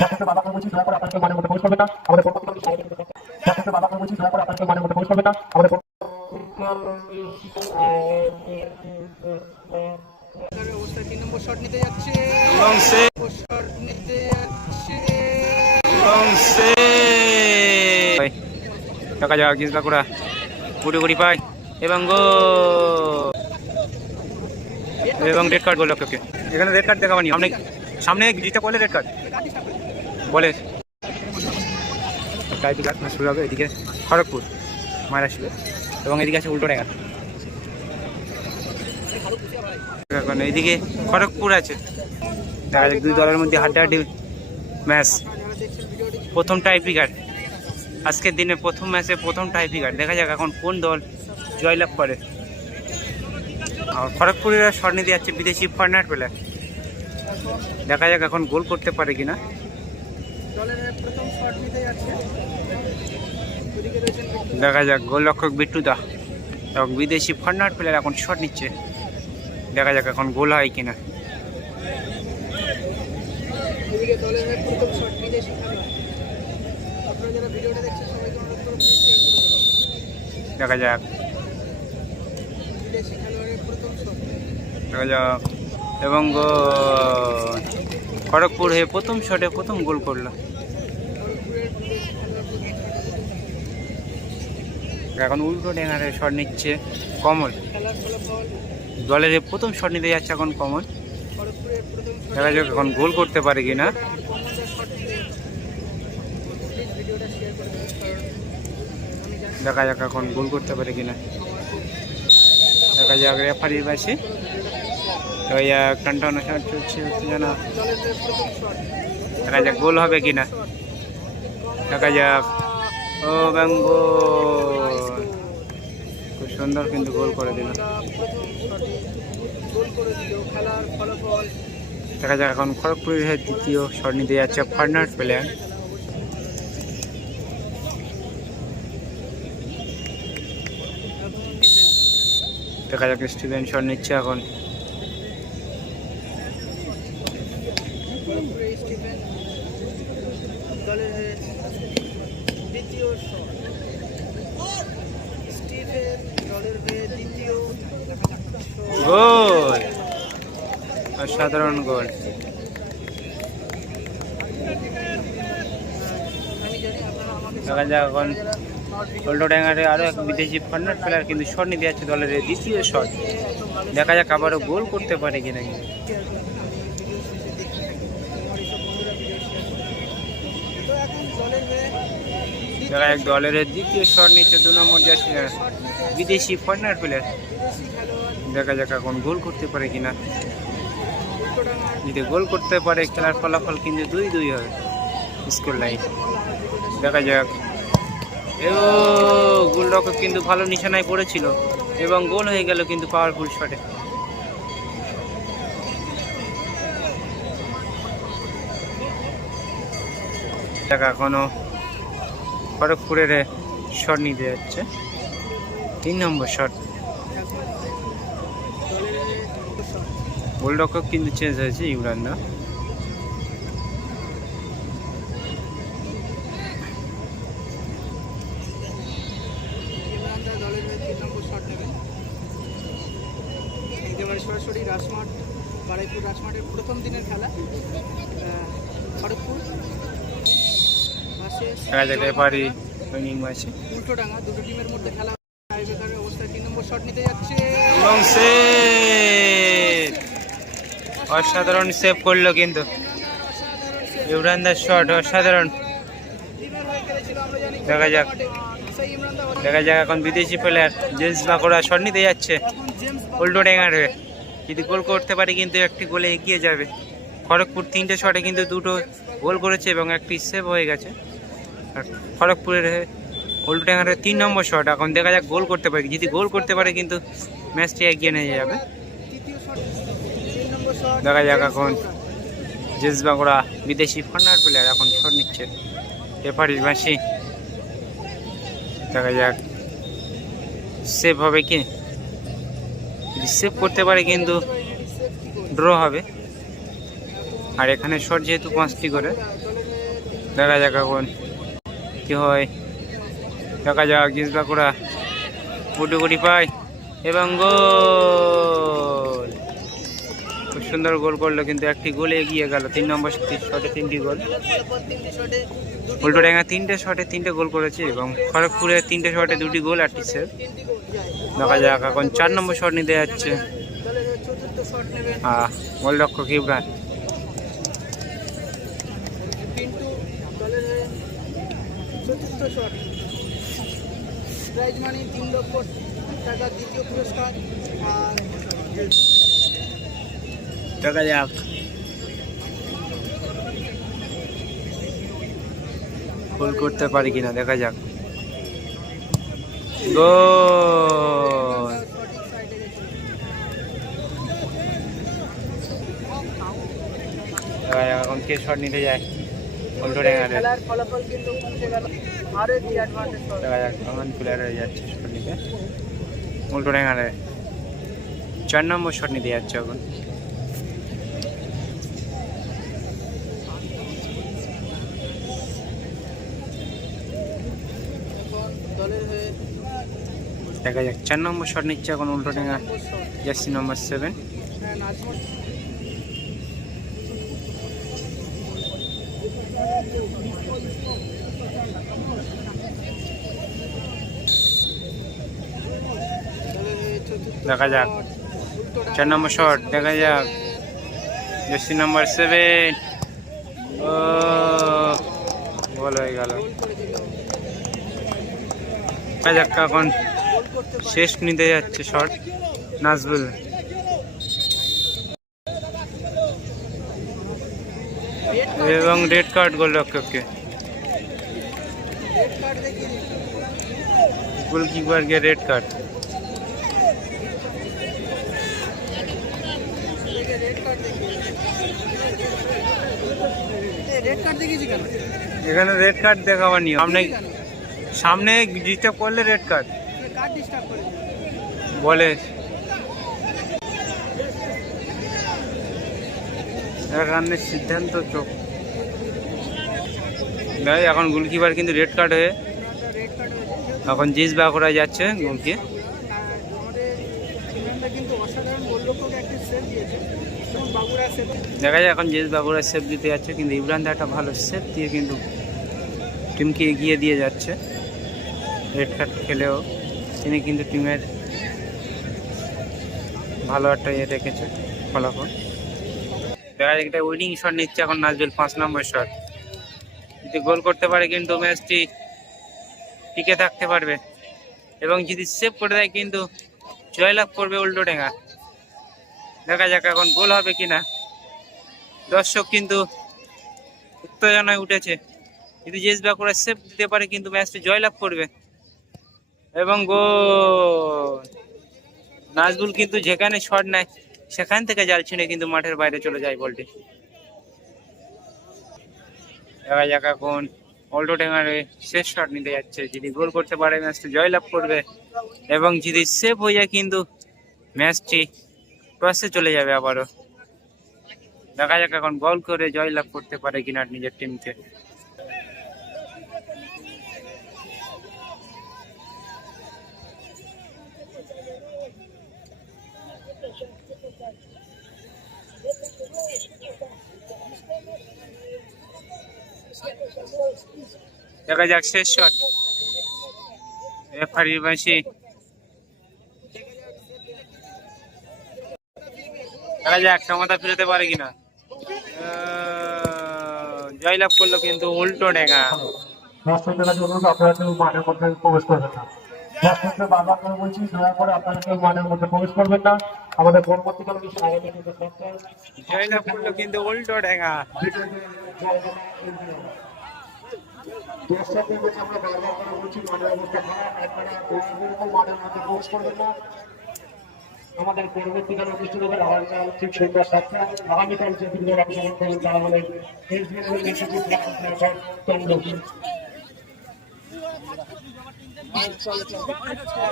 Doctor বাবাকে বলছি দয়া করে আপনাকে মনের মধ্যে প্রবেশ করবে না। আমাদের ডাক্তার বাবাকে বলছি দয়া করে আপনাকে মনের মধ্যে প্রবেশ করবে না। আমাদের অবস্থা তিন নম্বর শট নিতে যাচ্ছে এবং সে শট নিতে যাচ্ছে টাকা যাক জিনিস বাঁকুড়া কুড়ি কুড়ি পাই এবং গো এবং রেড কার্ড বলল ওকে এখানে রেড কার্ড দেখাবানি। সামনে সামনে জিনিসটা করলে রেড কার্ড। বলে টাইপ ম্যাচ শুরু হবে এদিকে খড়গপুর মহারাষ্ট্র এবং এদিকে আছে উল্টো ডেঙ্গা এখন এইদিকে খড়গপুর আছে। দুই দলের মধ্যে হাড্ডাহাড্ডি ম্যাচ। প্রথম টাইপিকার আজকের দিনে প্রথম ম্যাচে প্রথম টাইপিকার দেখা যাক এখন কোন দল জয়লাভ করে। আর খড়গপুরের স্বর্ণে যাচ্ছে বিদেশি ফরেনার প্লেয়ার দেখা যাক এখন গোল করতে পারে কিনা। দলের প্রথম শট নিতে যাচ্ছে। দেখা যাক গোলরক্ষক বিট্টু দা। এবং বিদেশি ফরেনার প্লেয়ার এখন শট নিচ্ছে। দেখা যাক এখন গোল হয় কিনা। দেখা যাক। দেখা যাক। এবং গোল। খড়গপুর হয়ে প্রথম শটে প্রথম গোল করল এখন উল্টো ডেঙ্গারে শট নিচ্ছে কমল। দলের প্রথম শট নিতে যাচ্ছে এখন কমল। দেখা যাক এখন গোল করতে পারে কিনা। দেখা যাক এখন গোল করতে পারে কিনা। দেখা যাক রেফারির পাশে দেখা যাক টানটা অনুসার চলছে উত্তেজনা দেখা যাক গোল হবে কিনা। দেখা যাক। ও ব্যাঙ্গ খুব সুন্দর কিন্তু গোল করে দিল। দেখা যাক এখন খড়গপুরের দ্বিতীয় শট নিতে যাচ্ছে ফার্নার প্লেয়ার দেখা যাক স্টিভেন শট নিচ্ছে এখন খড়গপুরে স্টিফেন দলের হয়ে দ্বিতীয় শট স্টিফেন দলের হয়ে দ্বিতীয় গোল। অসাধারণ গোল। দেখা যাক এখন উল্টো ড্যাঙ্গারে আরও এক বিদেশি ফার্নার প্লেয়ার কিন্তু শট নিতে যাচ্ছে দলের দ্বিতীয় শট দেখা যাক আবারও গোল করতে পারে কিনা তো এখন দলের হয়ে দেখা যাক দলের দ্বিতীয় শট নিচ্ছে, দু নম্বর জার্সি বিদেশি ফার্নার প্লেয়ার দেখা যাক এখন গোল করতে পারে কিনা। যদি গোল করতে পারে, খেলার ফলাফল কিন্তু দুই দুই হবে স্কোর লাইন। দেখা যাক। ও, গোলরক্ষক কিন্তু ভালো নিশানায় পড়েছিল এবং গোল হয়ে গেল কিন্তু পাওয়ারফুল শটে দেখা এখনও খড়গপুরের শট নিতে যাচ্ছে। তিন নম্বর শট। গোলরক্ষক কিন্তু চেঞ্জ হয়েছে, ইমরান দা। দলের তিন নম্বর শট নেবেন সরাসরি রাজমাঠ বারাইপুর রাজমাঠের প্রথম দিনের খেলা খড়গপুর। যাক রেফারি উইনিং ম্যাচে উল্টোডাঙ্গা দুটো টিমের মধ্যে খেলা টাইব্রেকারের অবস্থায় তিন নম্বর শট নিতে যাচ্ছে। এবং সেভ অসাধারণ সেভ করল কিন্তু। ইমরান দার শট অসাধারণ। দেখা যাক। দেখা যাক এখন বিদেশি প্লেয়ার জেমস বাঁকুড়া শট নিতে যাচ্ছে। উল্টো ডেঙ্গার হয়ে। যদি গোল করতে পারে কিন্তু একটি গোলে এগিয়ে যাবে। খড়গপুর তিনটে শটে কিন্তু দুটো গোল করেছে এবং একটি সেভ হয়ে গেছে। খড়গপুরের হয়ে ডেঙ্গার তিন নম্বর শট এখন দেখা যাক গোল করতে পারে যদি গোল করতে পারে কিন্তু ম্যাচটি এগিয়ে নিয়ে যাবে। দেখা যাক এখন বাঁকুড়া বিদেশি ফান্ডার প্লেয়ার এখন শট নিচ্ছে। রেফারির বাসি দেখা যাক সেভ হবে কি। সেভ করতে পারে কিন্তু ড্র হবে। আর এখানে শট যেহেতু পাঁচটি করে, দেখা যাক এখন কি হয়? দেখা যাক, জিনিস বাঁকুড়া। গুটি পাই এবং গোল! খুব সুন্দর গোল করল, কিন্তু একটি গোলে এগিয়ে গেল। তিন নম্বর শটে তিনটি গোল। ফলাফল তিনটি শটে তিনটে গোল করেছে এবং খড়গপুরে তিনটে শটে দুটি গোল আটটি সেভ। দেখা যাক, এখন চার নম্বর শট নিতে যাচ্ছে। গোলরক্ষক ইব্রান পিন্টু দলের হয়ে চতুর্থ শট। প্রাইজ মানি তিন লক্ষ দ্বিতীয় পুরস্কার আর দেখা যাক। গোল করতে পারি কিনা, দেখা যাক। এখন কে শট নিতে যায়। উল্টো ডাঙ্গারে খেলার ফলাফল কিন্তু পৌঁছে গেল আরও একটি অ্যাডভান্টেজ দেখা যাক কেমন প্লেয়ার হয়ে যাচ্ছে শট নিতে। উল্টো ডাঙ্গারে চার নম্বর শট নিতে যাচ্ছে এখন। হয়ে দেখা যাক চার নম্বর শট নিচ্ছে এখন উল্টো ডাঙ্গা নম্বর জার্সি নম্বর সেভেন দেখা যাক। চার নম্বর শট দেখা যাক। জার্সি নাম্বার সেভেন ও, গোল হয়ে গেল। দেখা যাক এখন শেষ নিতে যাচ্ছে শট নাজবুল রেড কার্ড এবং রেড কার্ড দেখিয়ে দিল গোলকিপারকে রেড কার্ড। এখানে রেড কার্ড দেখাবার নিয়ম। সামনে সামনে ডিস্টার্ব করলে রেড কার্ড। বলে। এখানে সিদ্ধান্ত চোখ। দেখ এখন গোলকিপার কিন্তু রেড কার্ড হয়ে এখন জিস বাঁকুড়া যাচ্ছে গোলকে। বাবুরা দেখা যায় এখন জিস বাঁকুড়া সেভ দিতে যাচ্ছে, কিন্তু ইমরান দা একটা ভালো সেভ দিয়ে কিন্তু টিমকে এগিয়ে দিয়ে যাচ্ছে। রেড কার্ড খেলেও তিনি কিন্তু টিমের ভালো একটা ইয়ে রেখেছে ফলাফল। দেখা যায় একটা উইনিং শট নিচ্ছে এখন নাজবুল, পাঁচ নম্বর শট যদি গোল করতে পারে কিন্তু ম্যাচটি টিকে থাকতে পারবে। এবং যদি সেভ করে দেয় কিন্তু জয়লাভ করবে উল্টো ডেঙ্গা দেখা যাক এখন গোল হবে কিনা। দর্শক কিন্তু উত্তেজনায় উঠেছে। যদি জেস বাঁকুড়া সেভ দিতে পারে কিন্তু ম্যাচটি জয়লাভ করবে। এবং গোল! নাজবুল কিন্তু যেখানে শট নেয়, সেখান থেকে জাল ছিঁড়ে কিন্তু মাঠের বাইরে চলে যায় বলটি। দেখা যাক এখন অল্টো টেঙ্গার শেষ শট নিতে যাচ্ছে। যদি গোল করতে পারে, ম্যাচটি জয়লাভ করবে। এবং যদি সেভ হয়ে যায় কিন্তু ম্যাচটি টসে চলে যাবে আবারও। দেখা যাক এখন গোল করে জয়লাভ করতে পারে কিনা নিজের টিমকে দেখা যাক, শেষ শট। রেফারির বাঁশি দেখা যাক ক্ষমতা ফিরতে পারে কিনা? জয়লাভ করল কিন্তু উল্টো ডেঙ্গা জয়লাভ করল কিন্তু উল্টো ডেঙ্গা দর্শকদের আমরা বারবার মধ্যে না। আমাদের পরবর্তীকালে অনুষ্ঠিত হবে আগামীকাল ঠিক সন্ধ্যা সাতটা আগামীকাল যে বিদ্যালয় অংশগ্রহণ করবেন তারা হলেন